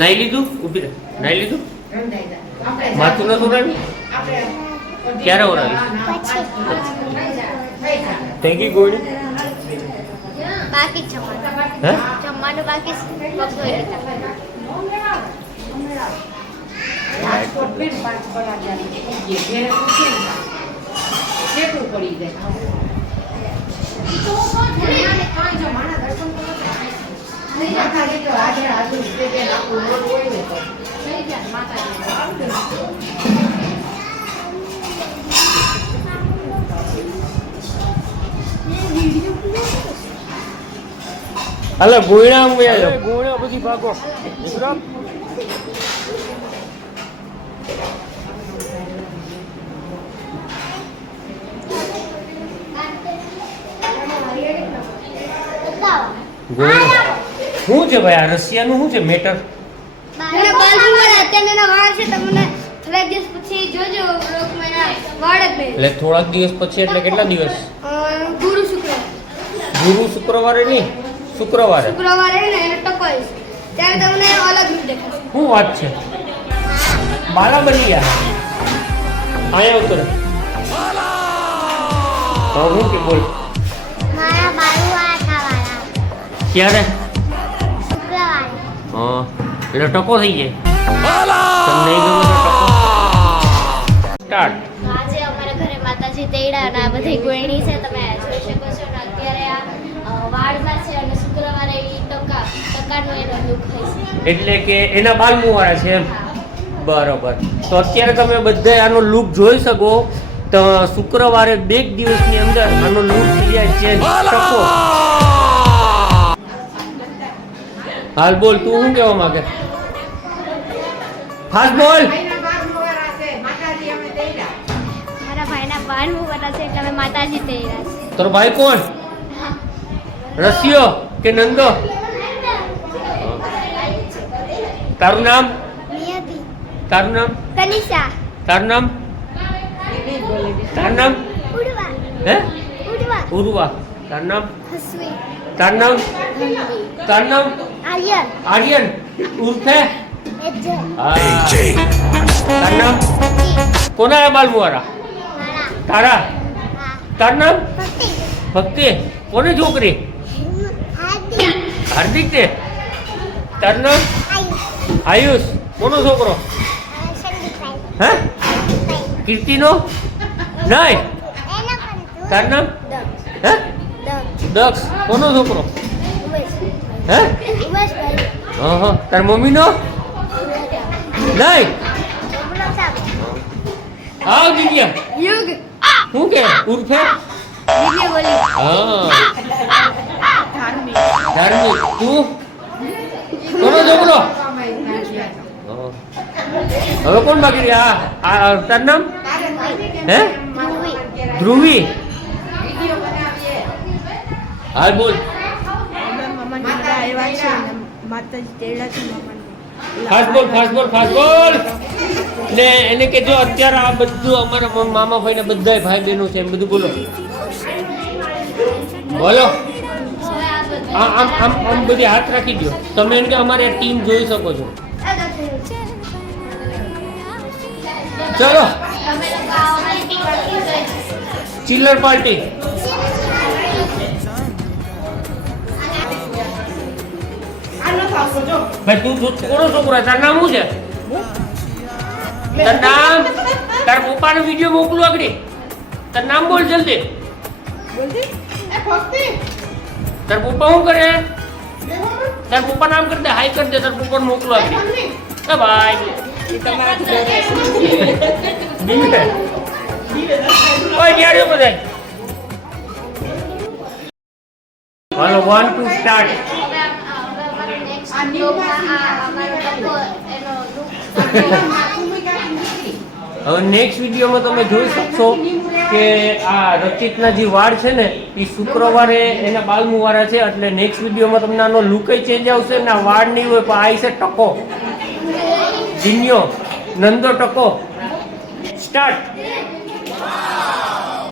નાઈ લીધું? ઊભી રહે. નાઈ લીધું? માથું નતું ઓરાવ્યું? ક્યારે ઓરાવ્યું? થઈ ગઈ ગોળી? બાકી જમવાનું. હે? જમવાનું બાકી બપોરે હાલો ગોળા ગોળા બધી ભાગો. શું છે ભાઈ આ રશિયાનું શું છે મેટર? એટલે થોડાક દિવસ પછી એટલે કેટલા દિવસ? ગુરુ શુક્રવારે નહીં, શુક્રવારે. શું વાત છે? બાલા બની ગયા. આયા ઉતરે. હું કે બોલ ક્યારે? હા એટલે ટકો થઈ જાય. તમને ગમે તો ટકો સ્ટાર્ટ. આજે અમારા ઘરે માતાજી તેડા અને આ બધી ગોળણી છે, તમે જોઈ શકો છો. ને અત્યારે આ વાળમાં છે અને શુક્રવારે ટકાનો એનો લુક હોય છે. એટલે કે એના બાલમુવાળા છે એમ. બરોબર. તો અત્યારે તમે બધા આનો લુક જોઈ શકો. તો શુક્રવારે 2 દિવસની અંદર આનો લુક થઈ જાય છે ટકો. હાલ બોલ, તું શું કહેવા માંગે? ફાસ્ટ બોલ. મારા ભાઈના બારમું વર્ષ છે એટલે અમે માતાજી તેડા છે. તારો ભાઈ કોણ? રશિયો કે નંદો? તારું નામ? નિયતિ. તારું નામ? કનિષા. તારું નામ? તારું નામ? ઉડવા. હે? ઉડવા. ઉર્વા. તારું નામ? હસવી. તારું નામ? તારું નામ? આર્યન. આર્યન. ઉર્ફે? એજે. તારું નામ? કોના બાલમુવારા? મારા. તારા? હા. તારું નામ? ભક્તિ. ભક્તિ. કોની છોકરી? હાર્દિક. હાર્દિક છે. તારું નામ? આયુષ. આયુષ. કોનો છોકરો? સંદીપભાઈ. હે? સંદીપભાઈ. કીર્તિનો? નહીં. એના પણ તું. તારું નામ? દક્ષ. હે? દક્ષ. દક્ષ. કોનો છોકરો? ઉમેશ. હે? ઉમેશભાઈ. હા. તાર મમ્મીનો? નહીં. આવ દિવ્યા. યુગ. શું કે ઉર્ફે? દિવ્ય બોલી. હા. ધાર્મિક. તું? કોનો છોકરો? હા. હવે કોણ બાકી રહ્યા? આ તારું નામ? હે? ધ્રુવી. હાલ બોલ. ફાસ્ટ બોલ, ફાસ્ટ બોલ, ફાસ્ટ બોલ. ને એને કે જો અત્યારે આ બધું અમારા મામા ભાઈ ને બધા ભાઈ બહેનો છે એમ બધું બોલો. બોલો. આમ આમ આમ બધી હાથ રાખી દો. તમે એને કે અમારી ટીમ જોઈ શકો છો. ચલો ચિલ્લર પાર્ટી. ભાઈ તું કોનો છોકરો? તાર નામ શું છે? તાર નામ? તાર પપ્પાનો વિડીયો મોકલું આગળ. તાર નામ બોલ જલ્દી. તાર પપ્પા શું કરે? તાર પપ્પા નામ કરી દે, હાઈ કરી દે. તાર પપ્પાને મોકલું આગળ. બાય. ઓય ન્યાડ્યો બધાય. હાલો 1 2 સ્ટાર્ટ. હવે નેક્સ્ટ વિડીયોમાં તમે જોઈ શકશો કે આ રચિતના જે વાળ છે ને એ શુક્રવારે એના બાલમુવારા છે. એટલે નેક્સ્ટ વિડીયોમાં તમને આનો લુક ચેન્જ આવશે ને આ વાળ નહીં હોય પણ આ છે ટકો. જીન્યો નંદો ટકો. સ્ટાર્ટ.